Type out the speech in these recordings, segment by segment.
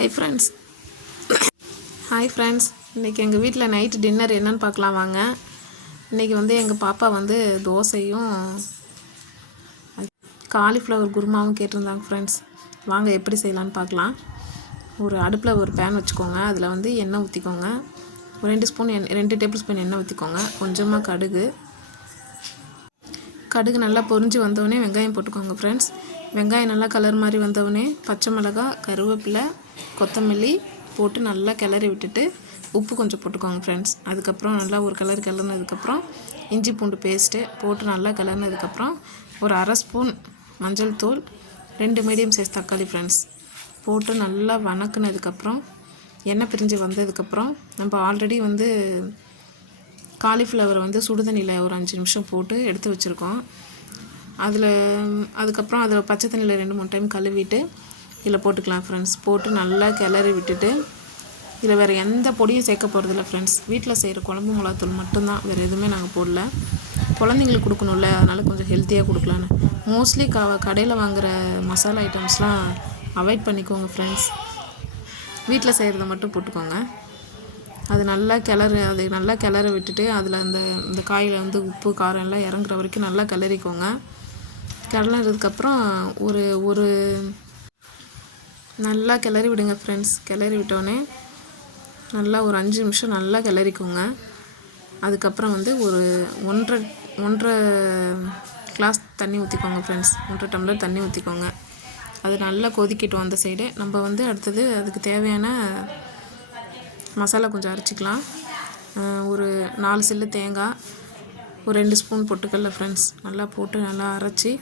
Hi friends இன்றைக்கி எங்கள் வீட்டில் நைட்டு டின்னர் என்னென்னு பார்க்கலாம் வாங்க. இன்றைக்கி வந்து எங்கள் பாப்பா வந்து தோசையும் காலிஃப்ளவர் குருமாவும் கேட்டிருந்தாங்க ஃப்ரெண்ட்ஸ். வாங்க எப்படி செய்யலான்னு பார்க்கலாம். ஒரு அடுப்பில் ஒரு பேன் வச்சுக்கோங்க. அதில் வந்து எண்ணெய் ஊற்றிக்கோங்க. ஒரு 2 டேபிள் ஸ்பூன் எண்ணெய் ஊற்றிக்கோங்க. கொஞ்சமாக கடுகு நல்லா பொரிஞ்சு வந்தோடனே வெங்காயம் போட்டுக்கோங்க ஃப்ரெண்ட்ஸ். வெங்காயம் நல்லா கலர் மாதிரி வந்தோடனே பச்சை மிளகாய், கருவேப்பிலை, கொத்தமல்லி போட்டு நல்லா கிளறி விட்டுட்டு உப்பு கொஞ்சம் போட்டுக்கோங்க ஃப்ரெண்ட்ஸ். அதுக்கப்புறம் நல்லா ஒரு கிளறினதுக்கப்புறம் இஞ்சி பூண்டு பேஸ்ட்டு போட்டு நல்லா கிளறினதுக்கப்புறம் ஒரு அரை ஸ்பூன் மஞ்சள் தூள், 2 மீடியம் சைஸ் தக்காளி ஃப்ரெண்ட்ஸ் போட்டு நல்லா வணக்குனதுக்கப்புறம் எண்ணெய் பிரிஞ்சு வந்ததுக்கப்புறம் நம்ம ஆல்ரெடி வந்து காலிஃப்ளவரை வந்து சுடுதண்ணியில் ஒரு 5 நிமிஷம் போட்டு எடுத்து வச்சுருக்கோம். அதுக்கப்புறம் அதில் பச்சை தண்ணியில் 2-3 டைம் கழுவிட்டு இதில் போட்டுக்கலாம் ஃப்ரெண்ட்ஸ். போட்டு நல்லா கிளறி விட்டுட்டு இதில் வேறு எந்த பொடியும் சேர்க்க போகிறதில்ல ஃப்ரெண்ட்ஸ். வீட்டில் செய்கிற குழம்பு மிளகாத்தூள் மட்டும்தான், வேறு எதுவுமே நாங்கள் போடல. குழந்தைங்களுக்கு கொடுக்கணும்ல, அதனால் கொஞ்சம் ஹெல்த்தியாக கொடுக்கலான்னு. மோஸ்ட்லி கடையில் வாங்குகிற மசாலா ஐட்டம்ஸ்லாம் அவாய்ட் பண்ணிக்கோங்க ஃப்ரெண்ட்ஸ். வீட்டில் செய்கிறத மட்டும் போட்டுக்கோங்க. அது நல்லா கிளற விட்டுட்டு அதில் இந்த காயில் வந்து உப்பு காரம் எல்லாம் இறங்குற வரைக்கும் நல்லா கிளறிக்கோங்க. கிளறினதுக்கப்புறம் ஒரு நல்லா கிளறி விடுங்க ஃப்ரெண்ட்ஸ். கிளறி விட்டோடனே நல்லா ஒரு 5 நிமிஷம் நல்லா கிளறிக்கோங்க. அதுக்கப்புறம் வந்து ஒரு 1.5 கிளாஸ் தண்ணி ஊற்றிக்கோங்க ஃப்ரெண்ட்ஸ். 1.5 டம்ளர் தண்ணி ஊற்றிக்கோங்க. அது நல்லா கொதிக்கட்டும். அந்த சைடு நம்ம வந்து அடுத்தது அதுக்கு தேவையான மசாலா கொஞ்சம் அரைச்சிக்கலாம். ஒரு 4 சில்லு தேங்காய், ஒரு 2 ஸ்பூன் பொட்டுக்கடலை ஃப்ரெண்ட்ஸ் நல்லா போட்டு நல்லா அரைச்சி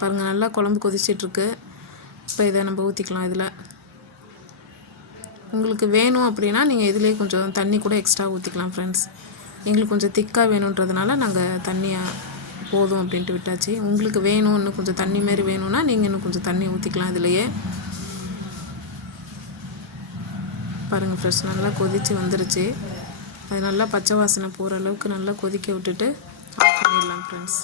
பாருங்கள். நல்லா குழம்பு கொதிச்சிட்ருக்கு. இப்போ இதை நம்ம ஊற்றிக்கலாம். இதில் உங்களுக்கு வேணும் அப்படின்னா நீங்கள் இதிலே கொஞ்சம் தண்ணி கூட எக்ஸ்ட்ரா ஊற்றிக்கலாம் ஃப்ரெண்ட்ஸ். எங்களுக்கு கொஞ்சம் திக்காக வேணுன்றதுனால நாங்கள் தண்ணியாக போதும் அப்படின்ட்டு விட்டாச்சு. உங்களுக்கு வேணும் இன்னும் கொஞ்சம் தண்ணி மாரி வேணும்னா நீங்கள் இன்னும் கொஞ்சம் தண்ணி ஊற்றிக்கலாம். இதிலையே பாருங்கள் ஃப்ரெண்ட்ஸ் நல்லா கொதித்து வந்துருச்சு. அது நல்லா பச்சை வாசனை போகிற அளவுக்கு நல்லா கொதிக்க விட்டுட்டு ஆஃப் பண்ணிடலாம் ஃப்ரெண்ட்ஸ்.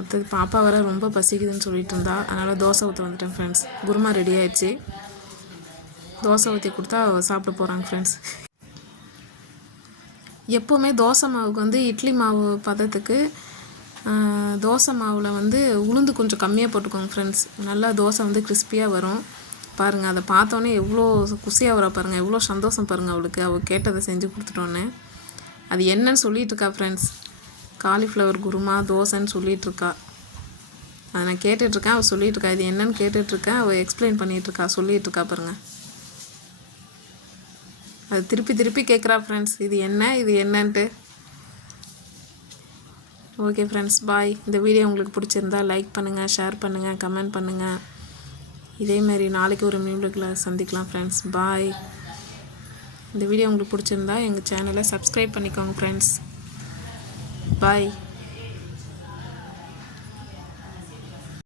அடுத்தது பாப்பா வர ரொம்ப பசிக்குதுன்னு சொல்லிட்டு இருந்தா, அதனால் தோசை ஊற்ற வந்துட்டேன் ஃப்ரெண்ட்ஸ். குருமா ரெடி ஆயிடுச்சு. தோசை ஊற்றி கொடுத்தா சாப்பிட போகிறாங்க ஃப்ரெண்ட்ஸ். எப்போவுமே தோசை மாவுக்கு வந்து இட்லி மாவு பதத்துக்கு தோசை மாவில் வந்து உளுந்து கொஞ்சம் கம்மியாக போட்டுக்கோங்க ஃப்ரெண்ட்ஸ். நல்லா தோசை வந்து கிறிஸ்பியாக வரும். பாருங்கள், அதை பார்த்தோன்னே எவ்வளோ குசியாக வர பாருங்கள், எவ்வளோ சந்தோஷம் பாருங்கள் அவளுக்கு. அவள் கேட்டதை செஞ்சு கொடுத்துட்டோன்னே. அது என்னன்னு சொல்லிகிட்ருக்கா ஃப்ரெண்ட்ஸ். காலிஃப்ளவர் குருமா தோசைன்னு சொல்லிகிட்ருக்கா. அதை நான் கேட்டுட்ருக்கேன், அவள் சொல்லிகிட்ருக்கா. இது என்னன்னு கேட்டுட்ருக்கேன், அவள் எக்ஸ்பிளைன் பண்ணிகிட்ருக்கா, சொல்லிகிட்ருக்கா பாருங்கள். அது திருப்பி கேட்குறா ஃப்ரெண்ட்ஸ், இது என்னன்ட்டு. ஓகே ஃப்ரெண்ட்ஸ், பாய். இந்த வீடியோ உங்களுக்கு பிடிச்சிருந்தா லைக் பண்ணுங்கள், ஷேர் பண்ணுங்கள், கமெண்ட் பண்ணுங்கள். இதேமாரி நாளைக்கு ஒரு நியூ சந்திக்கலாம் ஃப்ரெண்ட்ஸ். பாய். இந்த வீடியோ உங்களுக்கு பிடிச்சிருந்தா எங்கள் சேனலை சப்ஸ்கிரைப் பண்ணிக்கோங்க ஃப்ரெண்ட்ஸ். பாய்.